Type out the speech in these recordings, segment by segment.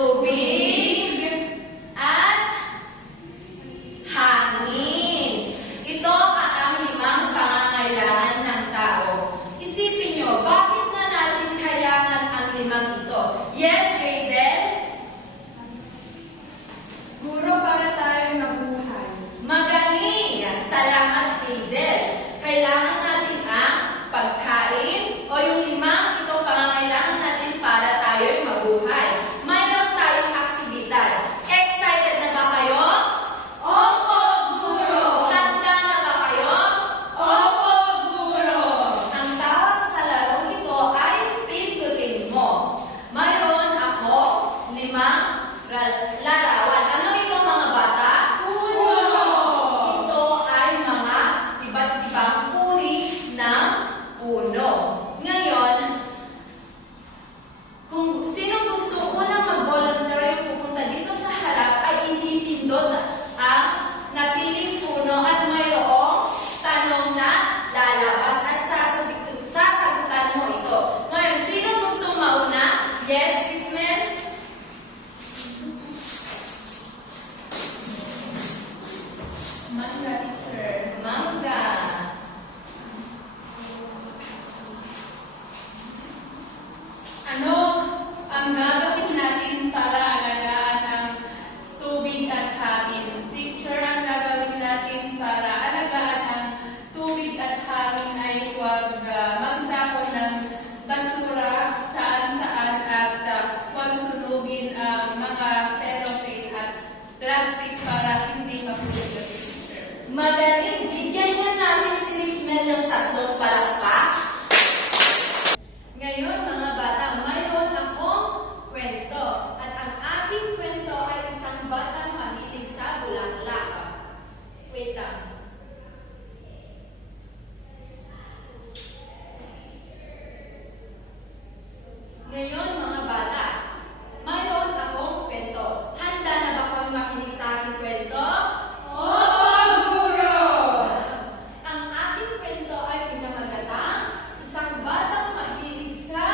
tubig, at hangin. Ito ang 5 pangangailangan ng tao. Isipin nyo, bakit na natin kailangan ang 5 ito? Yes, Hazel? Guro, para tayo mabuhay. Magaling! Salamat, Hazel. Kailangan natin ang pagkain o yung 5 itong pangangailangan natin para tayo'y mabuhay. Mayroon tayong aktibidad. Excited na ba kayo? Opo, Guro! Handa na ba kayo? Opo, Guro! Ang tawag sa larong ito ay pindutin mo. Mayroon ako 5 larawan. Ano ito, mga bata? Puno! Ito ay mga iba't ibang uri ng puno. Ngayon, kung sino gusto unang mag-volunteer pupunta dito sa harap ay ipipindot ang napiling puno at mayroong tanong na lalabas at sasagutan mo ito. Ngayon, sino gusto mauna? Yes, Ismael? Mangga, teacher. Mangga. Ano ang gagawin natin para alagaan ang tubig at hangin? Teacher, ang gagawin natin para alagaan ang tubig at hangin ay huwag magtapon ng basura saan-saan at huwag sunugin ang mga cellophane at plastic para hindi mapulot, teacher. Magaling. Bigyan mo natin si Miss Mel ng 3 palakpak. Ngayon, mga bata, mayroon akong kwento. At ang aking kwento ay isang batang mahilig sa bulaklak. Wait lang. Ngayon, mga bata, mayroon akong kwento. Handa na ba kayong makinig sa aking kwento? Ang aking kwento ay pinamagatang isang batang mahilig sa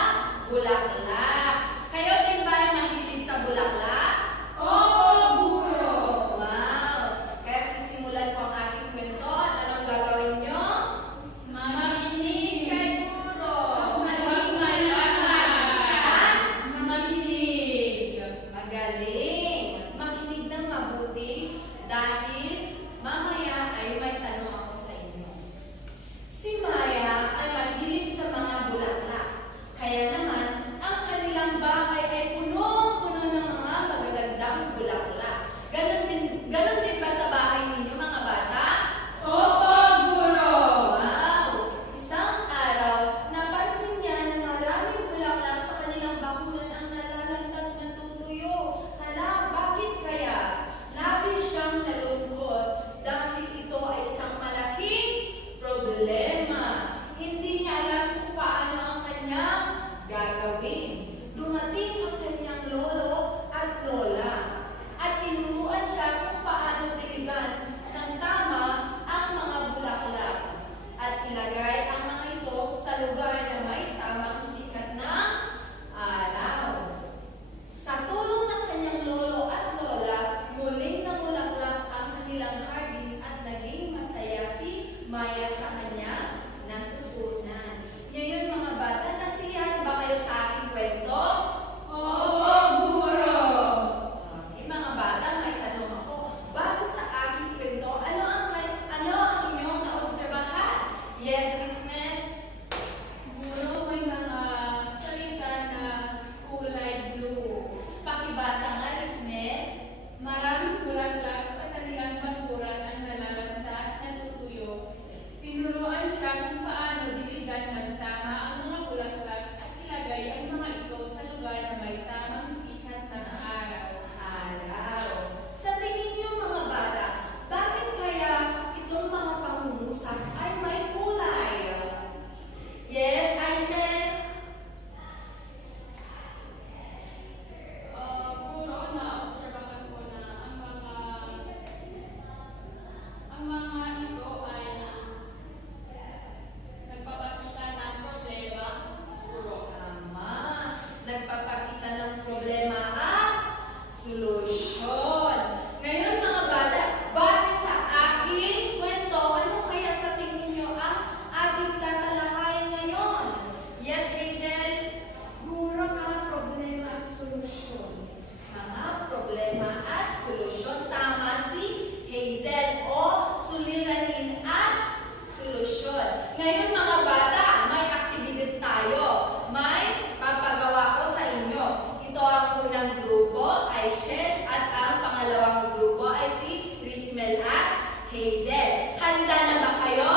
unang grupo ay Shell at ang pangalawang grupo ay si Rismel at Hazel. Handa na ba kayo?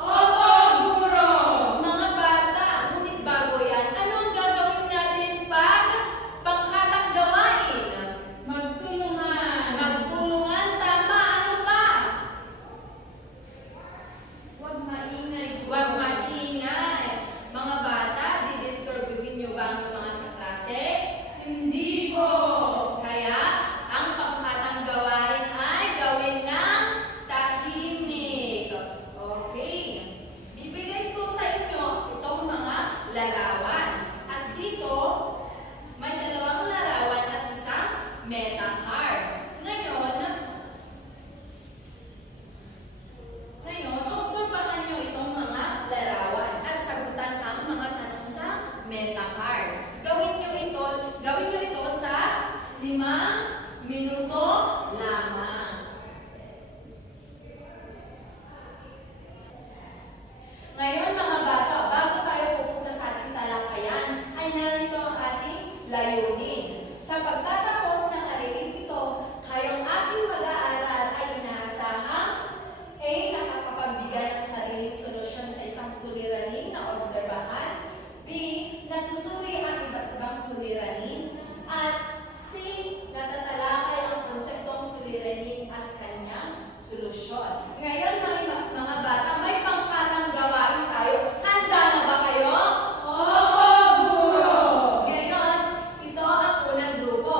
Opo, Guro! Mga bata, ngunit bago yan, ano ang gagawin natin pag pangkatang gawain? Magtulungan! Magtulungan, tama, ano pa? Huwag maingay. Huwag maingay. Mga bata, didisturbuhin niyo ba ang mga kaklase? Hindi po! Kaya, ang pangkatang gawain ay gawin ng tahimik. Okay. Bibigay ko sa inyo itong mga larawan. At dito, may dalawang larawan at isang meta card. Ngayon, obserbahan nyo itong mga larawan at sagutan ang mga tanong sa meta card. Gawin nyo ito sa 5 minuto lamang. Ngayon mga bata, bago tayo pupunta sa ating talakayan, ay narito ang ating layunin. Sa pagtatapos ng aralin ito, kayong ating mag-aaral ay inaasahang A. Nakakapagbigay ng sariling solusyon sa isang suliranin na obserbahan. B. Nasusuri ang iba't ibang suliranin. At C. Natatalakay ang konseptong suliranin at kanyang solusyon. Ngayon mga bata, may pangkatang gawain tayo. Handa na ba kayo? Opo, Guro! Ngayon, ito ang unang grupo.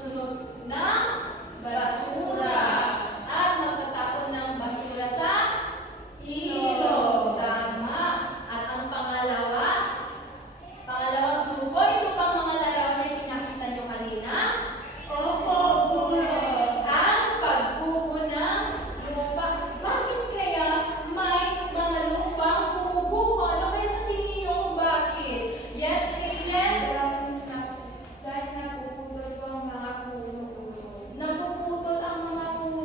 magsusunog ng basura at magtatapon ng basura sa ilog. Tama. At ang pangalawang grupo, ito pang mga larawan na pinakita nyo kanina. Opo, guro. Ang pagbuho ng lupa. Bakit kaya may mga lupang gumuguho? Ano kaya sa tingin nyo bakit? Yes, Hazel? Dahil napuputol po ang mga puno. Napuputol ang mga puno.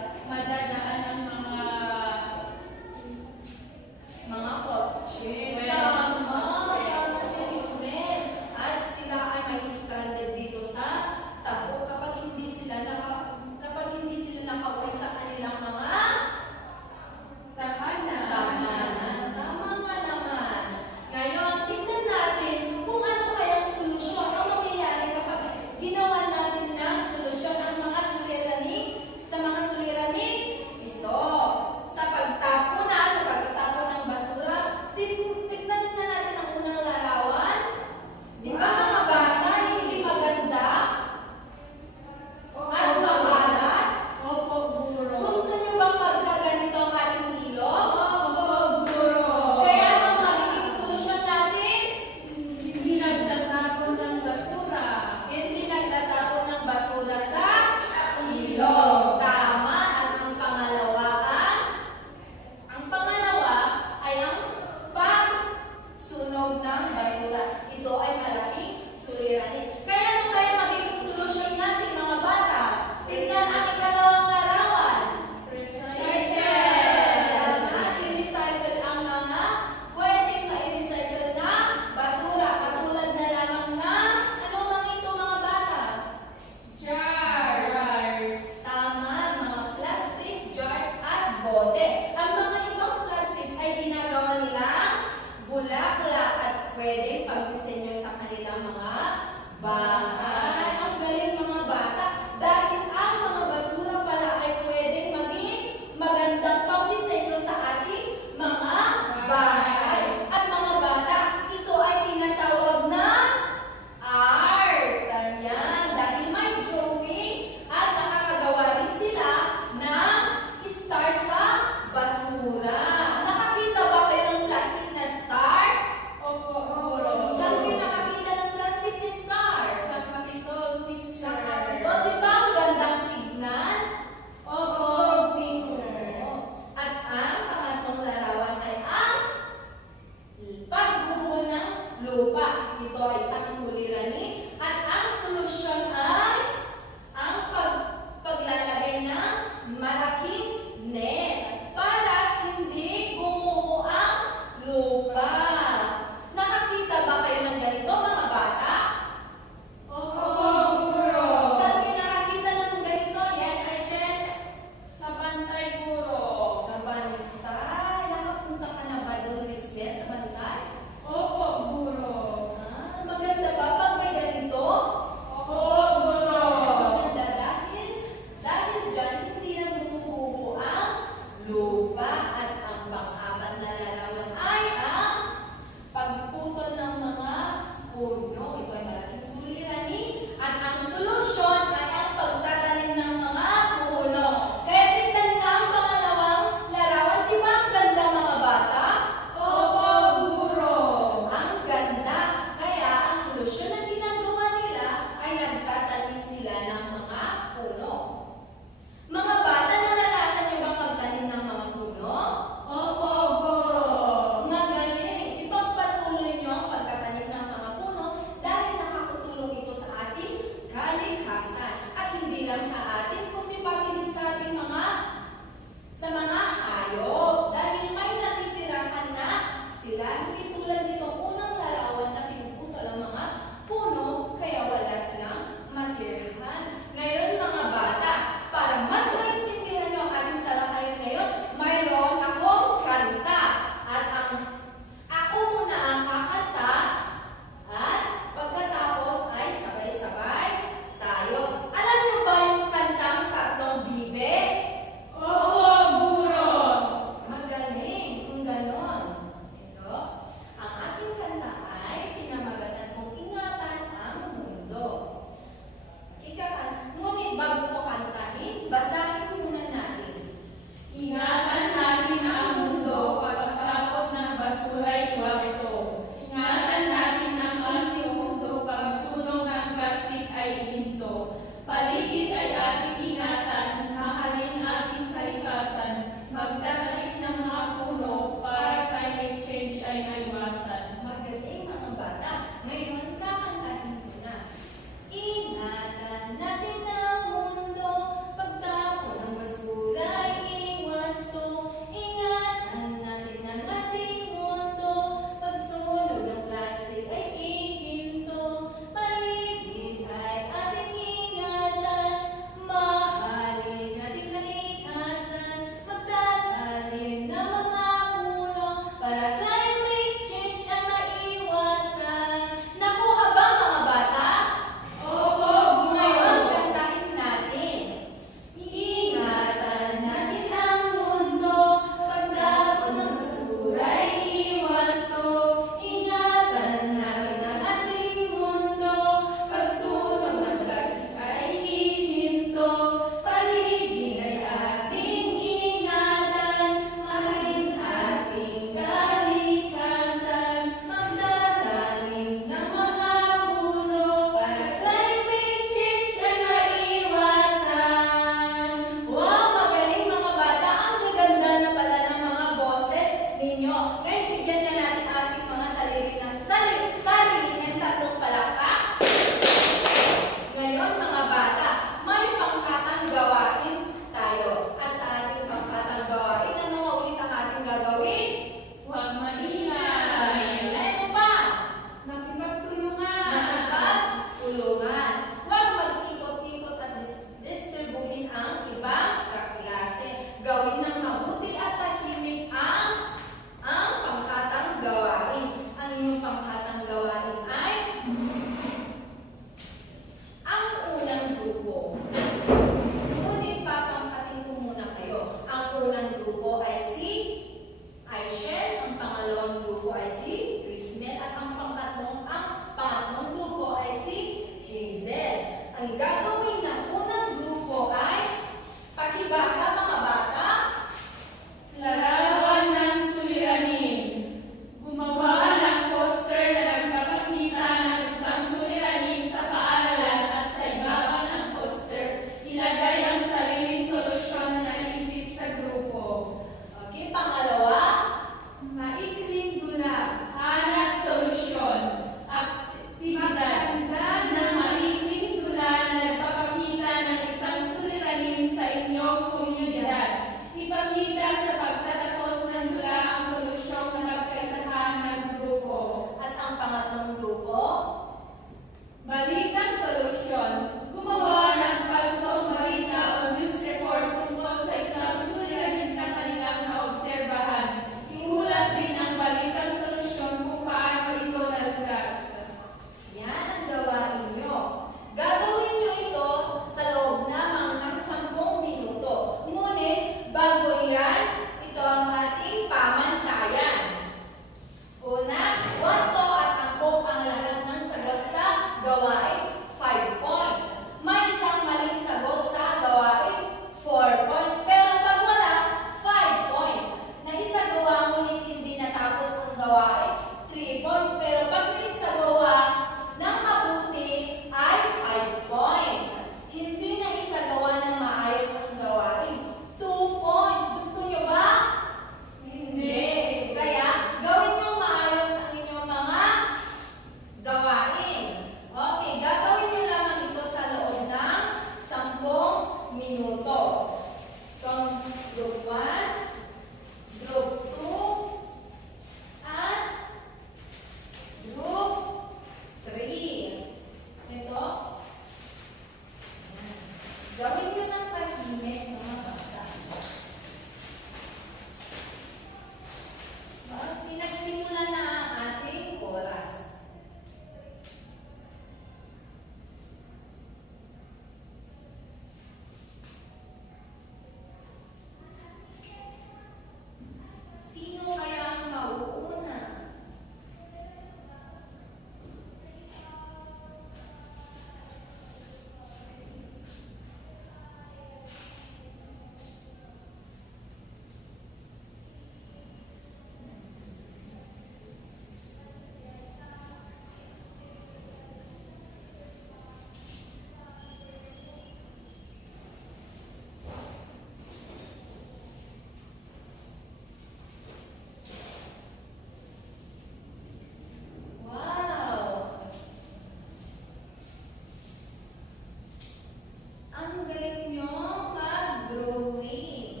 Ang galing nyo mag-drawing.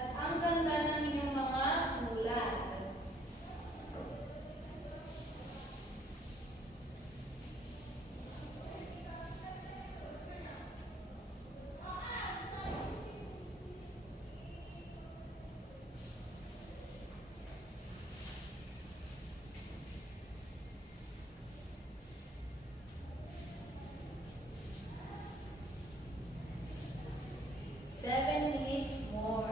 At ang ganda ng inyong mga sulat. Seven minutes more.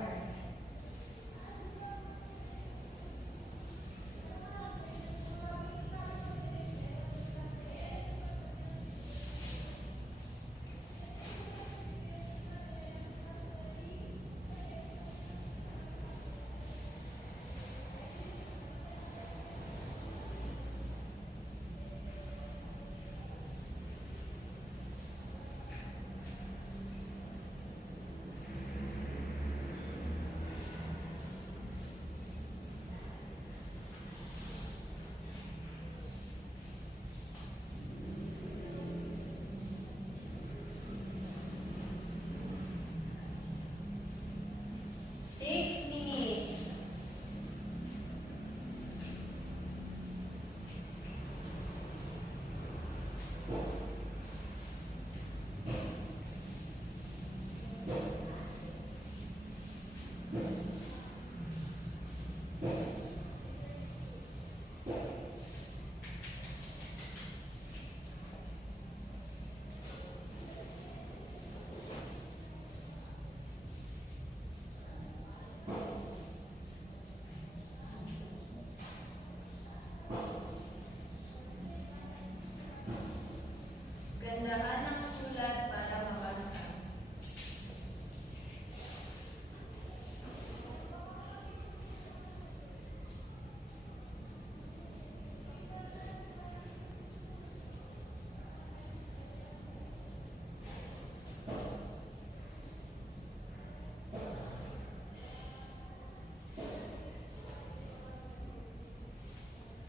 Six minutes. Gandahan ang sulat para mabasa.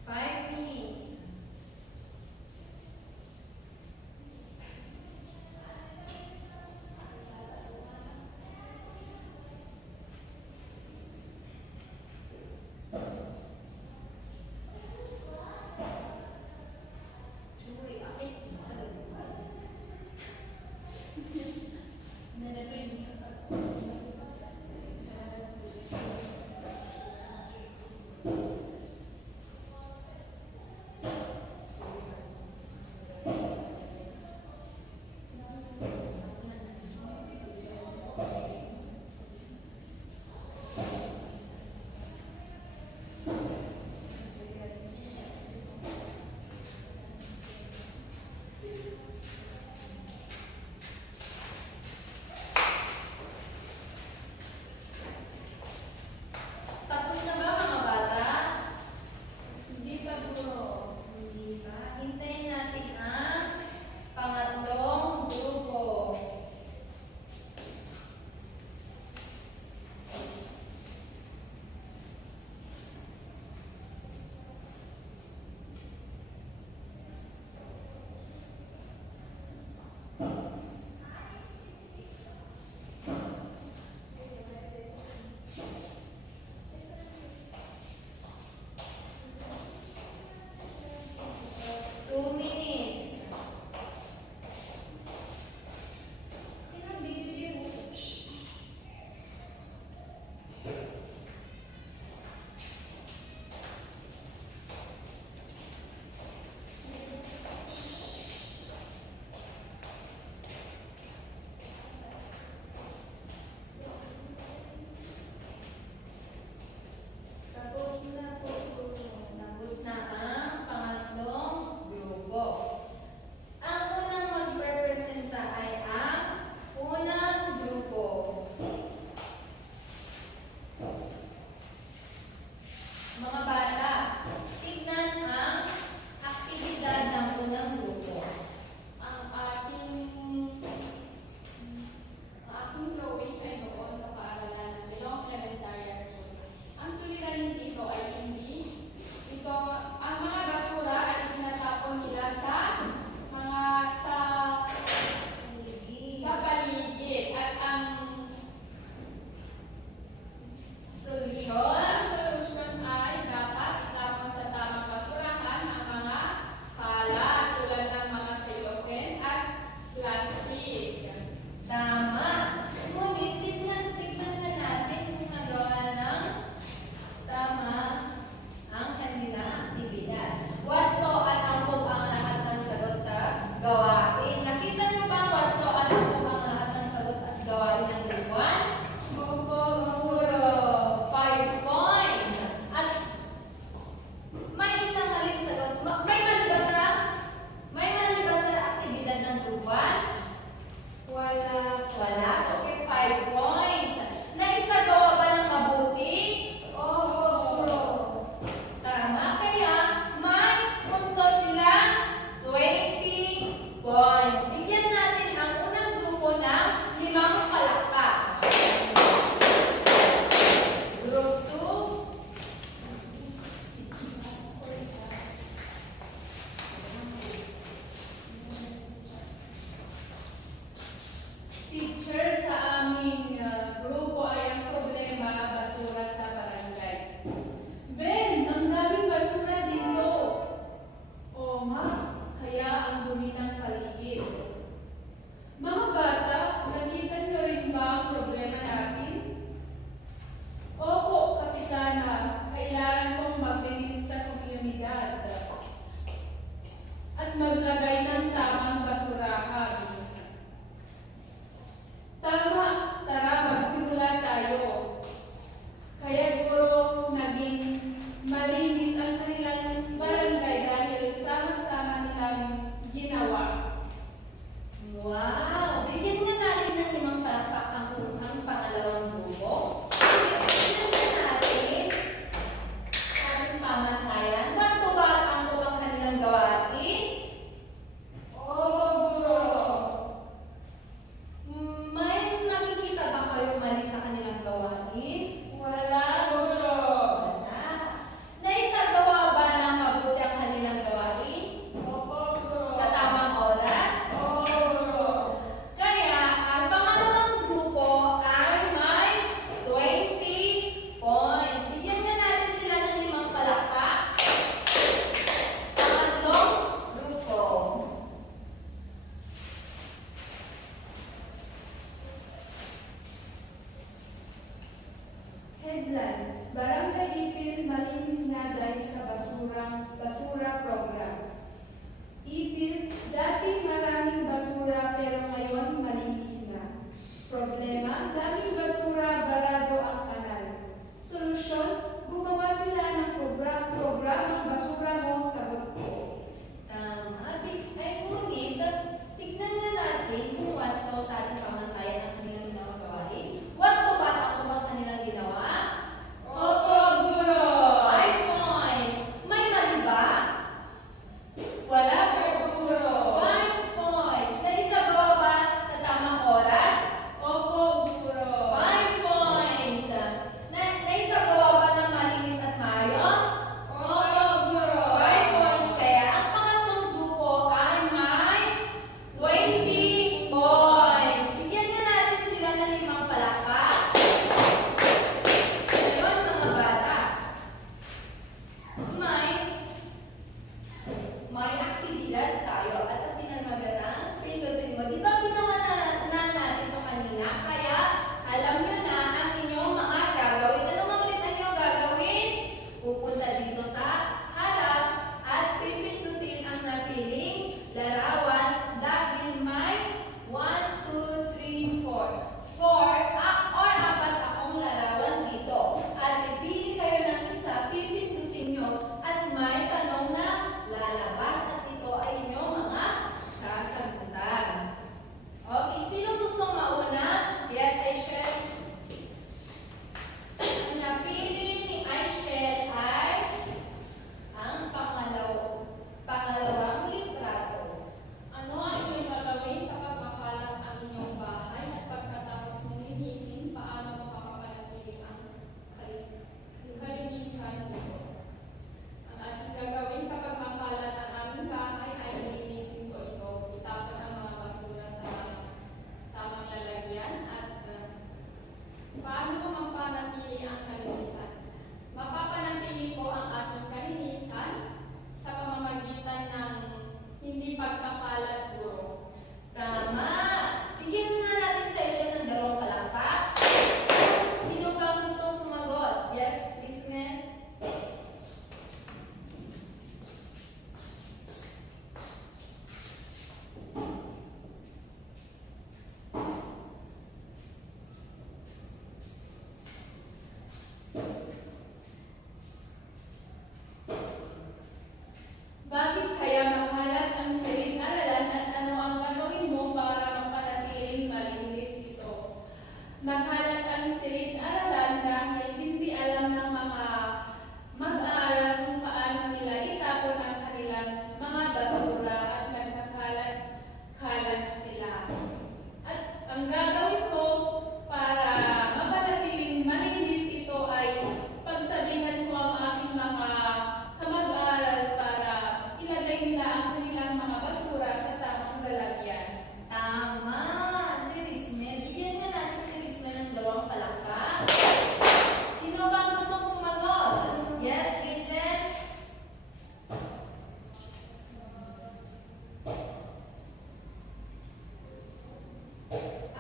Five minutes. Joy, akit sa Tapos na ba mga bata? Hindi pa guro. Hindi pa. Hintayin natin ang pangatlong grupo.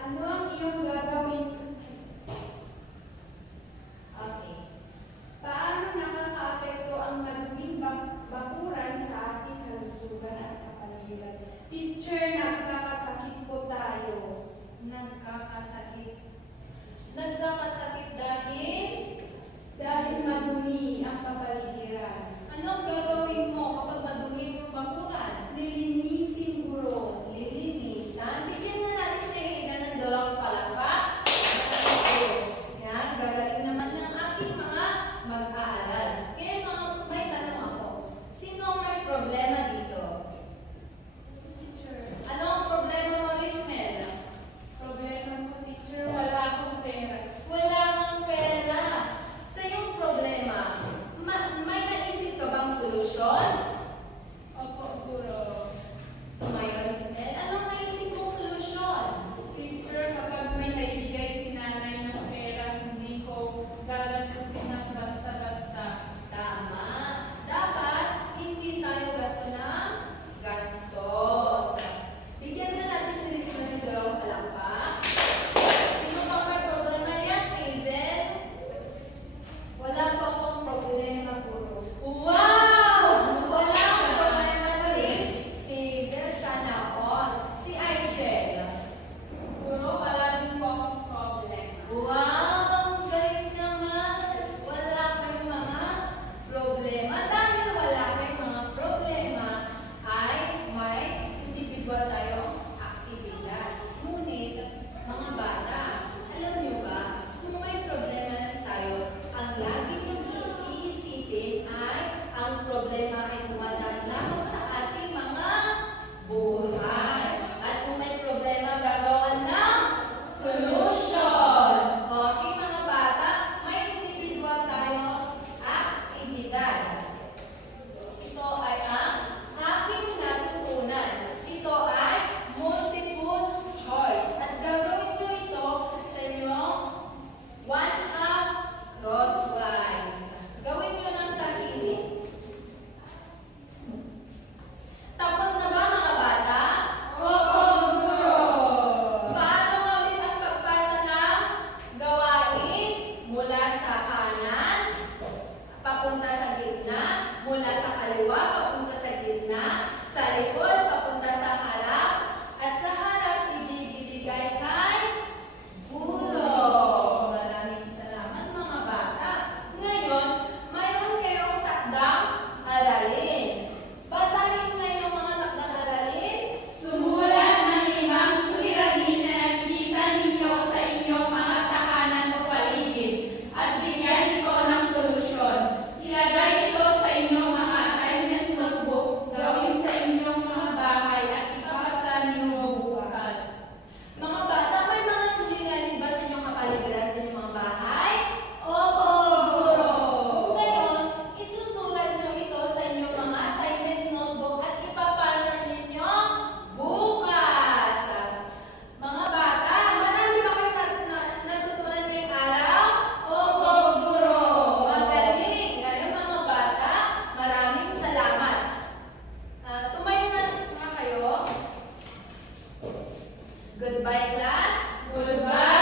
Ano ang iyong gagawin? Okay. Paano nakakaapekto ang maduming bakuran sa ating kalusugan at kapaligiran? Teacher, nagkakasakit po tayo. Nagkakasakit. Nagkakasakit dahil Madumi ang kapaligiran. anong gagawin mo kapag madumi yung bakuran? Lilinisin, guro. Lilinisan. Bigyan na natin si Rina ng dalawang palakpak. Yan, gagaling naman ng aking mga mag-aaral. Ngayon, may tanong ako. Sino may problema dito? Teacher. Ano ang problema mo, Rismel? Problema ko, teacher, wala akong pera. Wala kang pera. Sa iyong problema, may naisip ka bang solusyon? Opo, guro. Tumayo, Rismel. Anong naisip mong solusyon? Teacher, kapag may naibigay si nanay ng pera, hindi ko gagastusin ng basta-basta. Tama. Dapat hindi tayo gasto ng gastos. Bigyan na natin si Rismel ng dalawang palakpak. Sino pa may problema? Yes, Hazel? Wala pa akong problema, puro. Wow! Wala akong problema si Hazel. Sana all. Si Aichel. Guro, palaging po akong problem. Wow! Galing naman! Wala kayong mga problema. Dahil wala kayong mga problema, ay may individual tayong aktibidad. Ngunit, mga bata, alam niyo ba, kung may problema na tayo, ang lagi niyong iisipin ay ang problema ay dumadaan lamang sa ating mga buhay. At kung may problema, gagawan ng solution. Okay, mga bata, may individual tayong aktibidad. Ito ay ang aking natutunan. Ito ay multiple choice. At gagawin nyo ito sa inyong 1/2 crosswise. Gawin nyo ng tahimik. Tapos na ba, mga bata? Opo, guro. Paano ulit ang pagpasa ng gawain? Mula sa kanan, papunta sa gitna, mula sa kaliwa, papunta sa gitna, sa likod, papunta sa harap, at sa harap, ibibigay kay guro. Maraming salamat, mga bata. Ngayon, mayroon kayong takdang aralin. Basahin ngayon mga takdang aralin. Sumulat ng 5 suliranin na nakikita ninyo sa inyong mga tahanan o paligid at bigyan ito ng solusyon. Ilagay ito sa inyong mga assignment notebook, gawin sa inyong mga bahay at ipapasa ninyo bukas. Mga bata, may mga suliranin ba sa inyong kapaligiran sa inyong mga bahay? Opo, guro. Ngayon, isusulat nyo ito sa inyong mga assignment notebook at ipapasa ninyo bukas. Mga bata, marami ba kayo natutunan ngayong araw? Opo, guro. Magaling! Ngayon mga bata, maraming salamat. Tumayo na kayo. Goodbye class. Goodbye.